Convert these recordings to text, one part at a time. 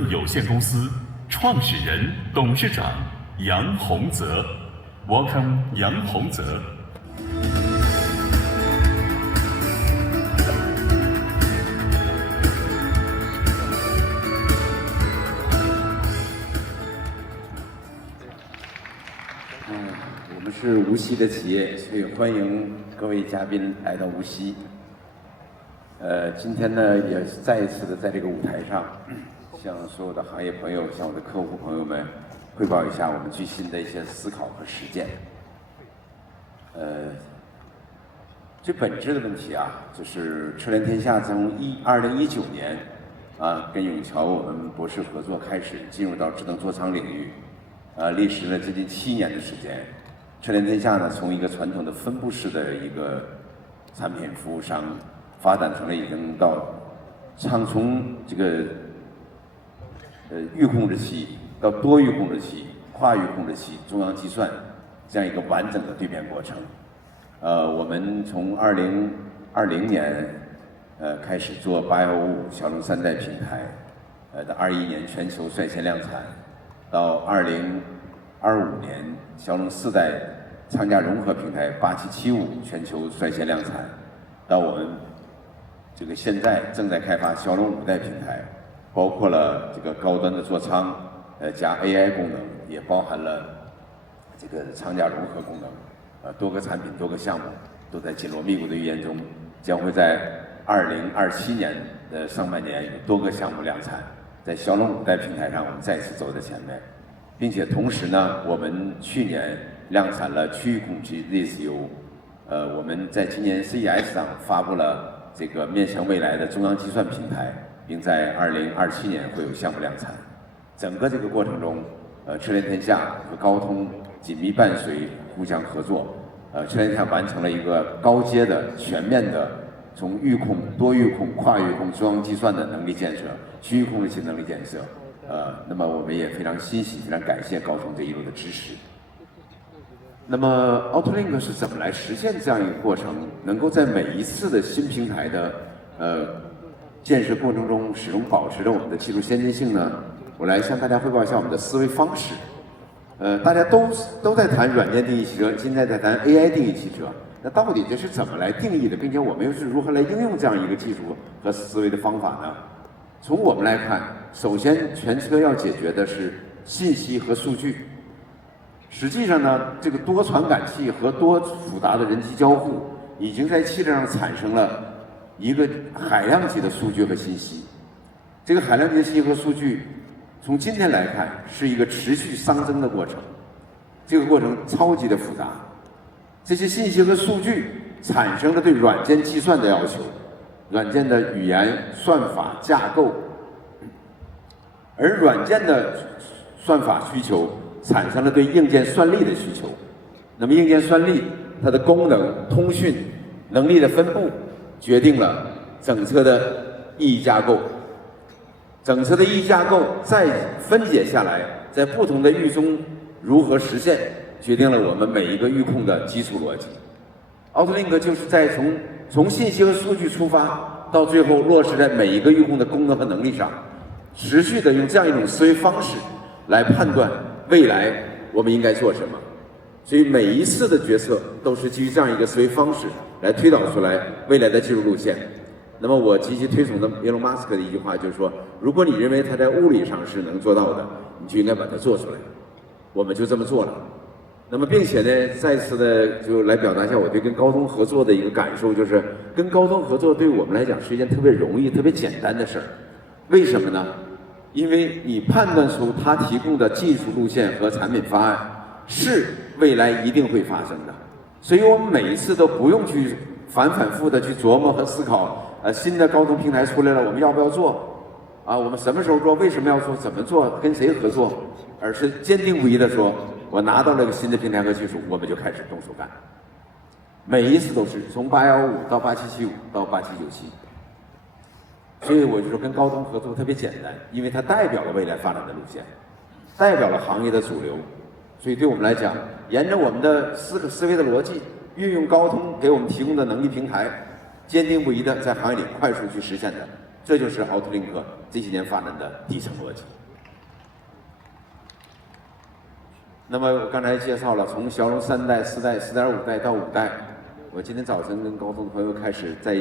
有限公司创始人、董事长杨洪泽 ，Welcome 杨洪泽。我们是无锡的企业，所以欢迎各位嘉宾来到无锡。今天呢，也再一次的在这个舞台上，向所有的行业朋友、向我的客户朋友们汇报一下我们最新的一些思考和实践。最本质的问题啊，就是车联天下从2019年跟永桥我们博士合作开始进入到智能座舱领域，历时了接近7年的时间。车联天下呢，从一个传统的分布式的一个产品服务商，发展成了已经到从这个域控制器到多域控制器、跨域控制器、中央计算这样一个完整的蜕变过程。我们从2020年开始做815骁龙3代平台，到21年全球率先量产，到2025年骁龙4代舱架融合平台8775全球率先量产，到我们这个现在正在开发骁龙5代平台，包括了这个高端的座舱，加 AI 功能，也包含了这个舱架融合功能，多个产品、多个项目都在紧锣密鼓的预研中，将会在2027年的上半年有多个项目量产，在骁龙5代平台上，我们再次走在前面，并且同时呢，我们去年量产了区域控制 ZCU， 我们在今年 CES 上发布了这个面向未来的中央计算平台，并在2027年会有项目量产。整个这个过程中，车联天下和高通紧密伴随，互相合作。车联天下完成了一个高阶的、全面的从域控、多域控、跨域控、中央计算的能力建设、区域控制器能力建设。那么我们也非常欣喜、非常感谢高通这一路的支持。那么 Autolink 是怎么来实现这样一个过程，能够在每一次的新平台的建设过程中始终保持着我们的技术先进性呢？我来向大家汇报一下我们的思维方式。大家都在谈软件定义汽车，现在在谈 AI 定义汽车，那到底这是怎么来定义的，并且我们又是如何来应用这样一个技术和思维的方法呢？从我们来看，首先全车要解决的是信息和数据。实际上呢，这个多传感器和多复杂的人机交互，已经在汽车上产生了一个海量级的数据和信息。这个海量级的信息和数据，从今天来看是一个持续熵增的过程。这个过程超级的复杂，这些信息和数据产生了对软件计算的要求，软件的语言、算法、架构，而软件的算法需求产生了对硬件算力的需求。那么硬件算力它的功能、通讯能力的分布，决定了整车的意义架构。整车的意义架构再分解下来，在不同的域中如何实现，决定了我们每一个域控的基础逻辑。Autolink 就是在从信息和数据出发，到最后落实在每一个域控的功能和能力上，持续的用这样一种思维方式来判断未来我们应该做什么。所以每一次的决策都是基于这样一个思维方式来推导出来未来的技术路线。那么我极其推崇的伊隆马斯克的一句话就是说，如果你认为它在物理上是能做到的，你就应该把它做出来。我们就这么做了。那么并且呢，再次的就来表达一下我对跟高通合作的一个感受，就是跟高通合作对我们来讲是一件特别容易、特别简单的事儿。为什么呢？因为你判断出他提供的技术路线和产品方案是未来一定会发生的，所以我们每一次都不用去反复的去琢磨和思考，新的高通平台出来了，我们要不要做？我们什么时候做？为什么要做？怎么做？跟谁合作？而是坚定不移的说，我拿到了一个新的平台和技术，我们就开始动手干。每一次都是从815到8775到8797。所以我就说跟高通合作特别简单，因为它代表了未来发展的路线，代表了行业的主流。所以对我们来讲，沿着我们的思维的逻辑，运用高通给我们提供的能力平台，坚定不移的在行业里快速去实现的，这就是 Autolink 这些年发展的底层逻辑。那么我刚才介绍了从骁龙3代、4代、4.5代到5代，我今天早晨跟高通的朋友开始在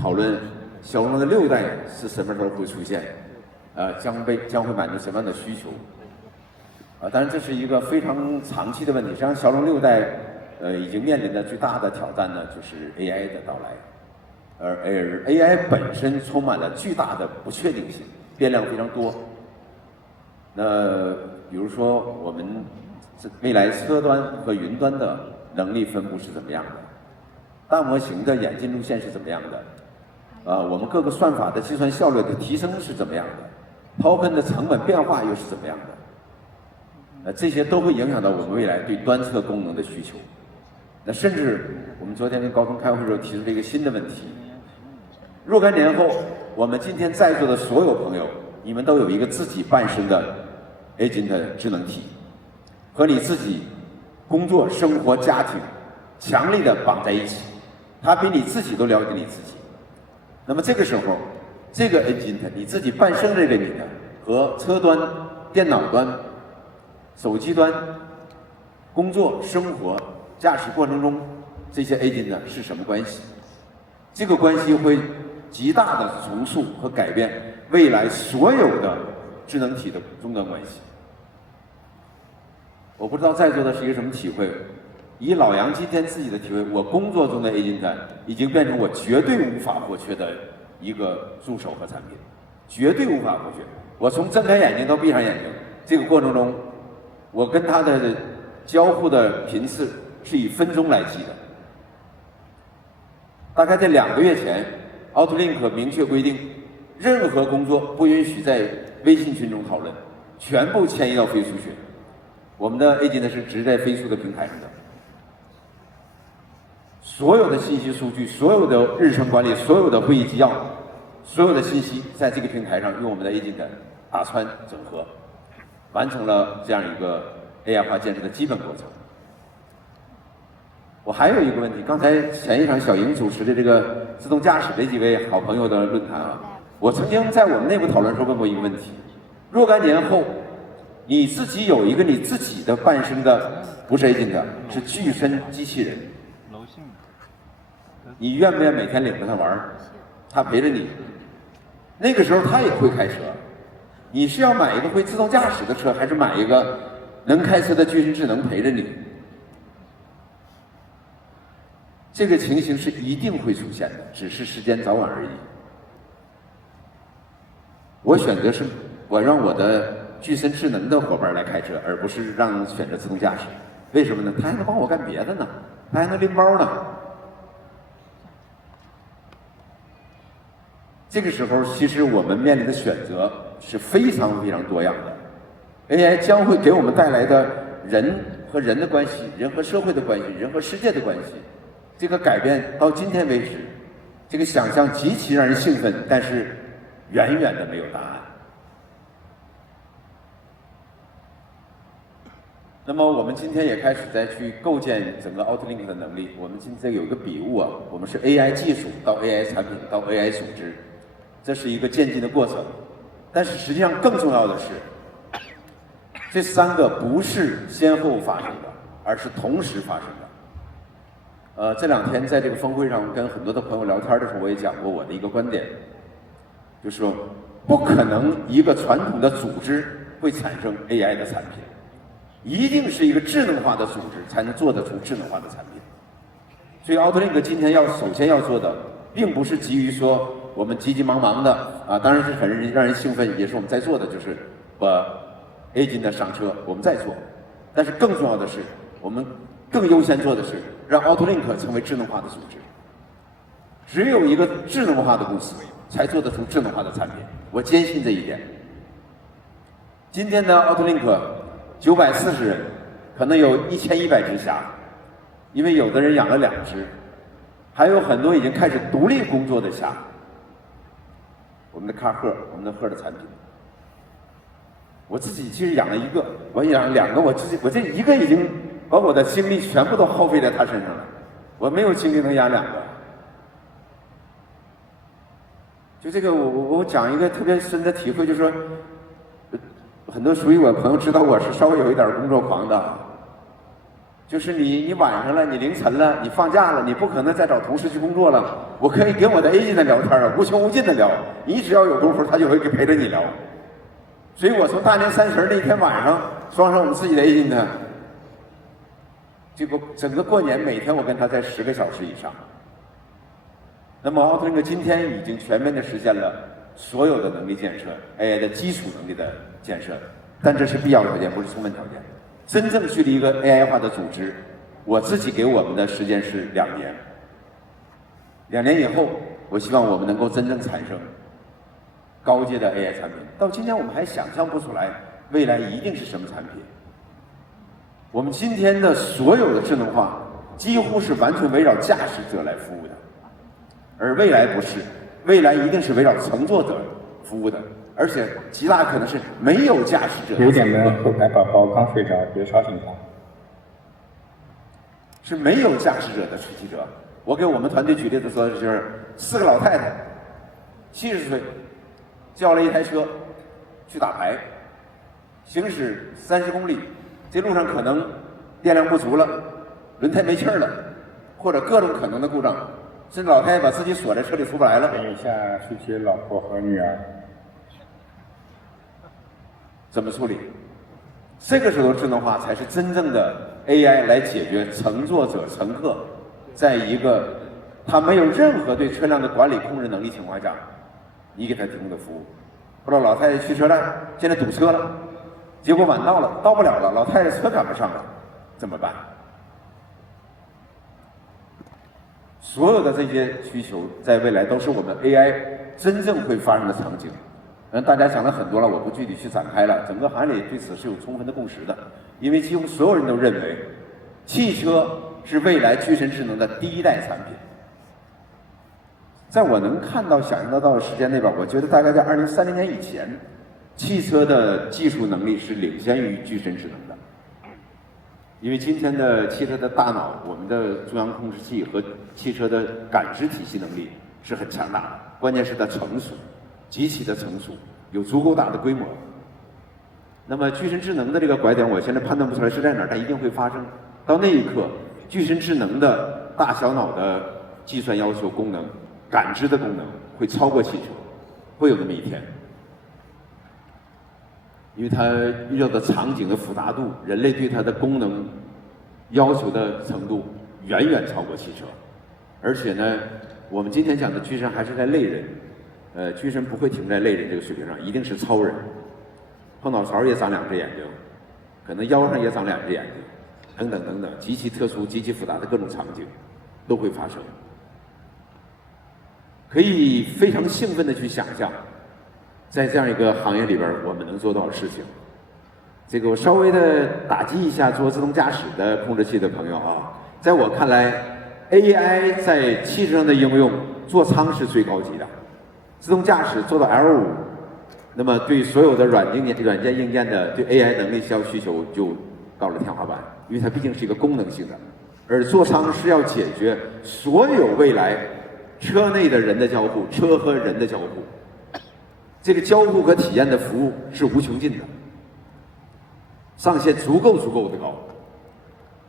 讨论骁龙的6代是什么时候会出现，将会满足什么样的需求？当然这是一个非常长期的问题。实际上，骁龙6代已经面临的最大的挑战呢，就是 AI 的到来，而 AI 本身充满了巨大的不确定性，变量非常多。那比如说我们未来车端和云端的能力分布是怎么样的？大模型的演进路线是怎么样的？我们各个算法的计算效率的提升是怎么样的 ？Token 的成本变化又是怎么样的？这些都会影响到我们未来对端侧功能的需求。那甚至我们昨天跟高通开会的时候提出了一个新的问题：若干年后，我们今天在座的所有朋友，你们都有一个自己伴生的 agent 智能体，和你自己工作、生活、家庭强力的绑在一起，他比你自己都了解你自己。那么这个时候，这个 agent 你自己伴生这个你的和车端、电脑端、手机端工作、生活、驾驶过程中这些 agent 是什么关系？这个关系会极大的重塑和改变未来所有的智能体的终端关系。我不知道在座的是一个什么体会，以老杨今天自己的体会，我工作中的 agent 已经变成我绝对无法或缺的一个助手和产品，绝对无法或缺。我从睁开眼睛到闭上眼睛，这个过程中，我跟他的交互的频次是以分钟来计的。大概在2个月前 ，Outlink 明确规定，任何工作不允许在微信群中讨论，全部迁移到飞书群。我们的 agent 是直在飞书的平台上的，所有的信息数据、所有的日程管理、所有的会议纪要、所有的信息，在这个平台上用我们的 agent 打穿整合，完成了这样一个 AI 化建设的基本过程。我还有一个问题，刚才前一场小莹主持的这个自动驾驶的几位好朋友的论坛啊，我曾经在我们内部讨论时候问过一个问题：若干年后，你自己有一个你自己的伴生的，不是 agent， 是具身机器人，你愿不愿每天领着他玩？他陪着你，那个时候他也会开车。你是要买一个会自动驾驶的车，还是买一个能开车的具身智能陪着你？这个情形是一定会出现的，只是时间早晚而已。我选择是，我让我的具身智能的伙伴来开车，而不是让选择自动驾驶。为什么呢？他还能帮我干别的呢，他还能拎包呢。这个时候，其实我们面临的选择是非常非常多样的。AI 将会给我们带来的人和人的关系、人和社会的关系、人和世界的关系，这个改变到今天为止，这个想象极其让人兴奋，但是远远的没有答案。那么我们今天也开始在去构建整个 Outlink 的能力。我们今天有一个笔误啊，我们是 AI 技术到 AI 产品到 AI 组织，这是一个渐进的过程。但是实际上更重要的是，这3个不是先后发生的，而是同时发生的。这2天在这个峰会上跟很多的朋友聊天的时候，我也讲过我的一个观点，就是说不可能一个传统的组织会产生 AI 的产品。一定是一个智能化的组织才能做得出智能化的产品。所以 Outlink 今天首先要做的，并不是急于说我们急急忙忙的啊，当然是很让人兴奋，也是我们在做的，就是把 agent 上车，我们在做。但是更重要的是，我们更优先做的是让 Outlink 成为智能化的组织。只有一个智能化的公司才做得出智能化的产品，我坚信这一点。今天的 Outlink 940人，可能有1100只虾，因为有的人养了2只，还有很多已经开始独立工作的虾。我们的卡赫，我们的赫的产品，我自己其实养了1个，我养2个，我这1个已经把我的精力全部都耗费在他身上了，我没有精力能养2个。就这个我讲一个特别深的体会，就是说，很多属于我的朋友知道我是稍微有一点工作狂的，就是你晚上了，你凌晨了，你放假了，你不可能再找同事去工作了。我可以跟我的 A 的聊天啊，无穷无尽的聊，你只要有功夫，他就会陪着你聊。所以我从大年30那天晚上装上我们自己的 A 呢，这个整个过年每天我跟他在10个小时以上。那么奥特林克今天已经全面的实现了所有的能力建设 ，AI 的基础能力的建设，但这是必要条件，不是充分条件。真正去立一个 AI 化的组织，我自己给我们的时间是2年。2年以后，我希望我们能够真正产生高阶的 AI 产品。到今天我们还想象不出来未来一定是什么产品。我们今天的所有的智能化几乎是完全围绕驾驶者来服务的，而未来不是，未来一定是围绕乘坐者服务的，而且极大可能是没有驾驶者。9点的后排宝宝刚睡着，别吵醒他。是没有驾驶者的汽车。我给我们团队举例子说，就是4个老太太，70岁，叫了一台车去打牌，行驶30公里，这路上可能电量不足了，轮胎没气儿了，或者各种可能的故障，甚至老太太把自己锁在车里出不来了。等一下是接老婆和女儿。怎么处理？这个时候智能化才是真正的 AI 来解决乘坐者、乘客在一个他没有任何对车辆的管理控制能力情况下，你给他提供的服务。或者老太太去车站，现在堵车了，结果晚到了，到不了了，老太太车赶不上了，怎么办？所有的这些需求，在未来都是我们 AI 真正会发生的场景。大家讲了很多了，我不具体去展开了。整个行业里对此是有充分的共识的，因为几乎所有人都认为，汽车是未来具身智能的第一代产品。在我能看到、想象得到的时间内边，我觉得大概在2030年以前，汽车的技术能力是领先于具身智能的。因为今天的汽车的大脑，我们的中央控制器和汽车的感知体系能力是很强大的，关键是它成熟。极其的成熟，有足够大的规模。那么具身智能的这个拐点，我现在判断不出来是在哪儿，它一定会发生。到那一刻，具身智能的大小脑的计算要求、功能、感知的功能会超过汽车，会有那么一天。因为它遇到的场景的复杂度，人类对它的功能要求的程度远远超过汽车。而且呢，我们今天讲的具身还是在类人。具身不会停在类人这个水平上，一定是超人。后脑勺也长2只眼睛，可能腰上也长2只眼睛，等等等等，极其特殊、极其复杂的各种场景都会发生。可以非常兴奋的去想象，在这样一个行业里边，我们能做多少事情。这个我稍微的打击一下做自动驾驶的控制器的朋友啊，在我看来 ，AI 在汽车上的应用，座舱是最高级的。自动驾驶做到 L5， 那么对所有的软件硬件的对 AI 能力需求就到了天花板，因为它毕竟是一个功能性的，而座舱是要解决所有未来车内的人的交互、车和人的交互，这个交互和体验的服务是无穷尽的，上限足够的高，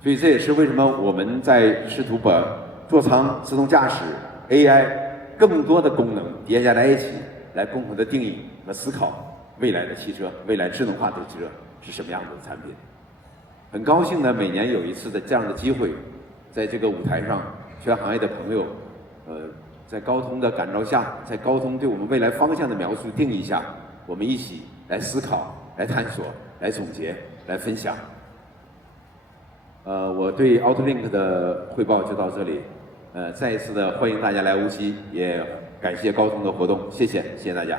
所以这也是为什么我们在试图把座舱、自动驾驶、AI更多的功能叠加在一起，来共同的定义和思考未来的汽车、未来智能化的汽车是什么样子的产品。很高兴呢，每年有一次的这样的机会，在这个舞台上，全行业的朋友，在高通的感召下，在高通对我们未来方向的描述定义下，我们一起来思考、来探索、来总结、来分享。我对 AutoLink 的汇报就到这里。再一次的欢迎大家来无锡，也感谢高通的活动，谢谢大家。